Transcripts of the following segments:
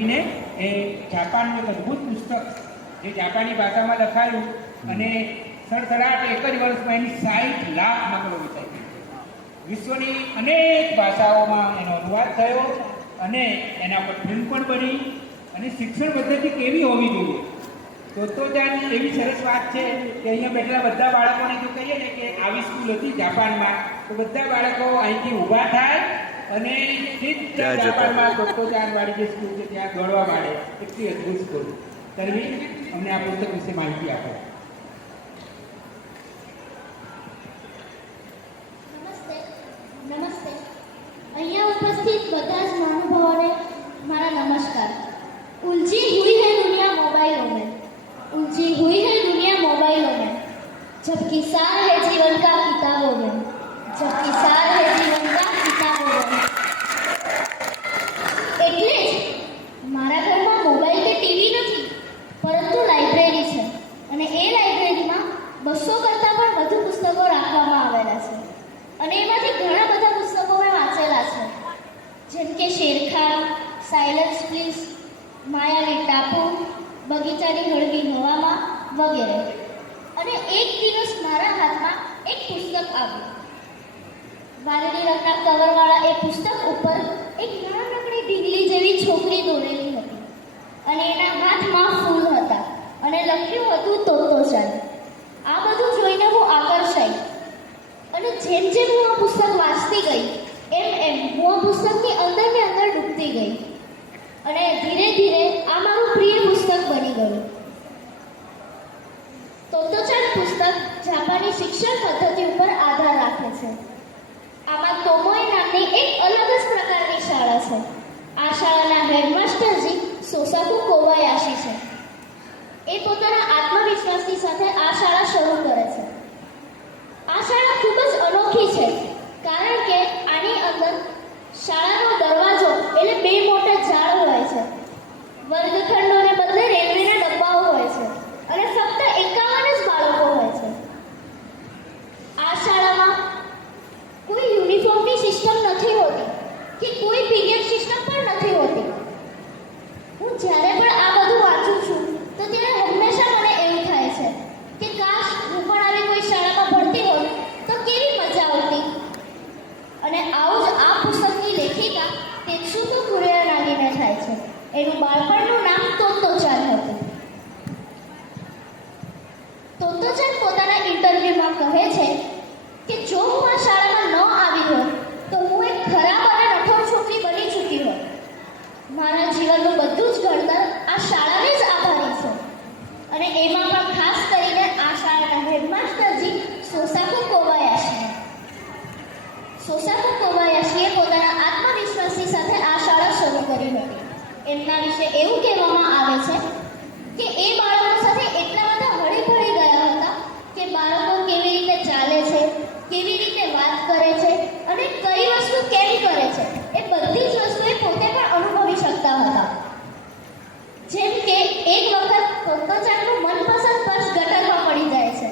એ જાપાનનું એક અદ્ભુત પુસ્તક, જે જાપાની ભાષામાં લખાયું અને સડસડાટ એક જ વર્ષમાં એની સાઠ લાખ નકલો વેચાઈ. વિશ્વની અનેક ભાષાઓમાં એનો અનુવાદ થયો અને એના પર ફિલ્મ પણ બની અને શિક્ષણ પદ્ધતિ કેવી હોવી જોઈએ તો તો ત્યાં એવી સરસ વાત છે કે અહીંયા બેઠેલા બધા બાળકોને જો કહીએ ને કે આવી સ્કૂલ હતી જાપાનમાં, તો બધા બાળકો અહીંથી ઊભા થાય અને સીધા ચાપરમાં ખોખો ચારવાડી જે સ્કૂલ છે ત્યાં દોડવા માંડે એટલી અદભુત સ્કૂલ તરવી અમને આ પુસ્તક વિશે માહિતી આપો નમસ્તે અહીંયા ઉપસ્થિત બધા જ મહાનુભાવોને મારા નમસ્કાર ઉલજી હુઈ હૈ દુનિયા મોબાઇલોं में उलझी हुई है दुनिया मोबाइलों में जबकि सार है जीवन का किताबों में जबकि सार है જેમ શેરખા સાયલન્સ પ્લીઝ માયાવી ટાપુ, બગીચાની હળવી હવામાં વગેરે. અને એક દિવસ મારા હાથમાં એક પુસ્તક આવ્યું. વાલની રંગના કવરવાળા એ પુસ્તક ઉપર એક નાનકડી ઢીંગલી જેવી છોકરી દોરેલી હતી. અને એના હાથમાં ફૂલ હતા અને લખ્યું હતું તોતોચાન આ બધું જોઈને હું આકર્ષાઈ. અને જેમ જેમ હું આ પુસ્તક વાંચતી ગઈ એમ એમ હું આ પુસ્તકની અંદર ને અંદર ડૂબતી ગઈ અને ધીરે ધીરે આ મારું પ્રિય પુસ્તક બની ગયું તોતોચાન પુસ્તક જાપાની શિક્ષણ પદ્ધતિ ઉપર આધાર રાખે છે. આમાં તોમોય નામની એક અલગ જ પ્રકારની શાળા છે. આ શાળાના હેડમાસ્ટરજી સોસાકુ કોવાયાશી છે. એ પોતાના આત્મવિશ્વાસની સાથે આ શાળા શરૂ કરે છે. આ શાળા ખૂબ જ અનોખી છે, કારણ કે આની અંદર શાળાનો દરવાજો એટલે બે મોટા ઝાડ હોય છે વર્ગખંડોને બદલે રેલવેના ડબ્બાઓ હોય છે અને ફક્ત એકાવન જ બાળકો હોય છે આ શાળામાં કોઈ યુનિફોર્મની સિસ્ટમ નથી હોતી કે કોઈ પીરિયડ સિસ્ટમ પણ નથી હોતી હું જ્યારે પણ આ બધું વાંચું છું તો ત્યારે હંમેશા મને એવું થાય છે કે કાશ હું પણ આવી કોઈ શાળામાં ભણતી હોત તો કેવી મજા આવતી અને આવું જ આ પુસ્તકની લેખિકા તેત્સુકો કુરિયાનાગીને થાય છે એનું બાળપણનું નામ તોત્તોચાન હતું તોત્તોચાન પોતાના ઇન્ટરવ્યૂમાં કહે છે કે જો હું આ શાળામાં ન આવી હોત, તો હું એક ખરાબ અને નઠોર છોકરી બની ચૂકી હોત. મારા જીવનનું બધું જ ઘડતર આ શાળાને જ આભારી છે. અને એમાં પણ ખાસ કરીને આ શાળાના હેડમાસ્ટરજી સોસાકુ કોવાયાશી. સોસાકુ કોવાયાશીએ પોતાના આત્મવિશ્વાસની સાથે આ શાળા શરૂ કરી હતી. એમના વિશે એવું કહેવામાં આવે છે કે એ બાળકો સાથે એટલા બધા હળી ભળી ગયા હતા કે બાળકો કેવી રીતે ચાલે છે કેવી રીતે વાત કરે છે અને કઈ વસ્તુ કેમ કરે છે એ બધી જ વસ્તુ એ પોતે પણ અનુભવી શકતા હતા જેમ કે એક વખત કોકોચાનનું મનપસંદ પર્સ ગટરમાં પડી જાય છે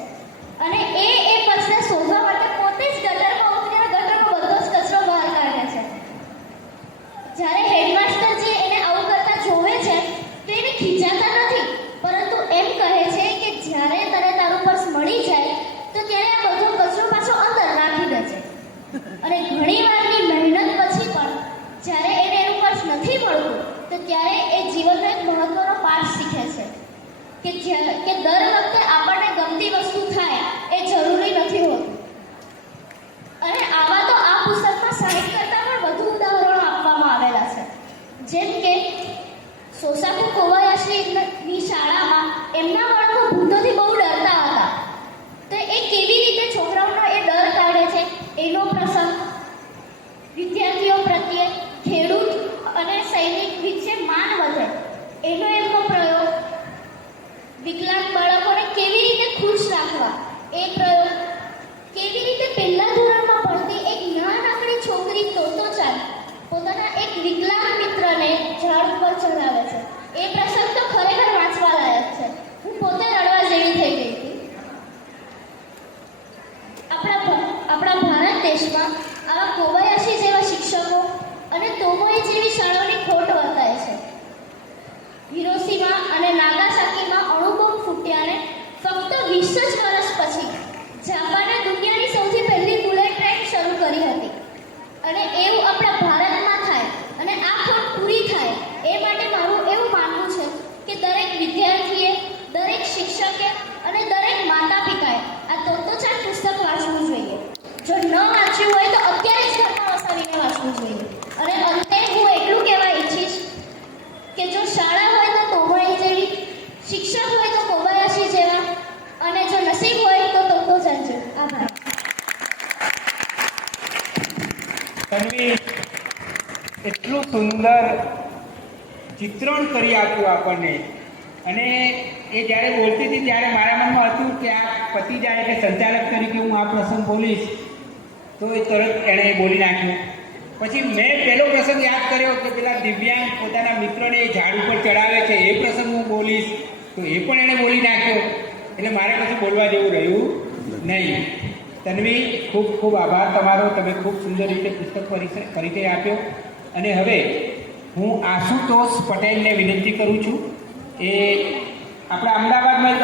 અને એ એ પર્સને શોધવા માટે પોતે જ ગટરમાં ઉતરીને ગટરનો બધો જ કચરો બહાર કાઢે છે જ્યારે હેડમાસ્ટરજી એને આવું કરતા જોવે છે તો એને ખીજાતા નથી પરંતુ એમ કહે છે કે જ્યારે તને તારું પર્સ મળી જાય તો ત્યારે આ બધો કચરો પાછો અંદર રાખી દે છે અને ઘણી વારની મહેનત પછી પણ જ્યારે એને એનું પર્સ નથી મળતું તો ત્યારે એ જીવનનો એક મહત્વનો પાઠ શીખે છે કે દર વખતે આપણને ગમતી વસ્તુ થાય એ જરૂરી નથી હોતું. અને આવા તો આ પુસ્તકમાં સાહિત્ય કરતાં પણ વધુ ઉદાહરણો આપવામાં આવેલા છે. જેમ કે, સોસાકુ કોવાયાશીની શાળામાં એમના બાળકો ભૂતોથી બહુ ડરતા હતા. તો એ કેવી રીતે છોકરાઓનો એ ડર કાઢે છે? એનો પ્રસંગ. વિદ્યાર્થીઓ પ્રત્યે ખેડૂત અને સૈનિક વિશે માન વધે. એનો એમનો આપણા ભારત દેશમાં આવા કોબાયાશી જેવા શિક્ષકો અને તોમોએ જેવી શાળાઓની ખોટ વર્તાય છે. હિરોસીમાં અને નાગાસાકીમાં અણુબોમ્બ ફૂટ્યાને ફક્ત વીસ જ વર્ષ સુંદર ચિત્રણ કરી આપ્યું આપણને. અને એ જ્યારે બોલતી હતી ત્યારે મારા મનમાં હતું કે આ પતિ જાય એટલે સંચાલક તરીકે હું આ પ્રસંગ બોલીશ. તો એ તરત એણે બોલી નાખ્યું. પછી મેં પહેલો પ્રસંગ યાદ કર્યો કે પેલા દિવ્યાંગ પોતાના મિત્રને ઝાડ ઉપર ચડાવે છે, એ પ્રસંગ હું બોલીશ. તો એ પણ એણે બોલી નાખ્યો. એટલે મારે પછી બોલવા જેવું રહ્યું નહીં. તન્વી, ખૂબ ખૂબ આભાર તમારો. તમે ખૂબ સુંદર રીતે પુસ્તક પરિચય આપ્યો. અને હવે હું આશુતોષ પટેલને વિનંતી કરું છું. એ આપણા અમદાવાદમાં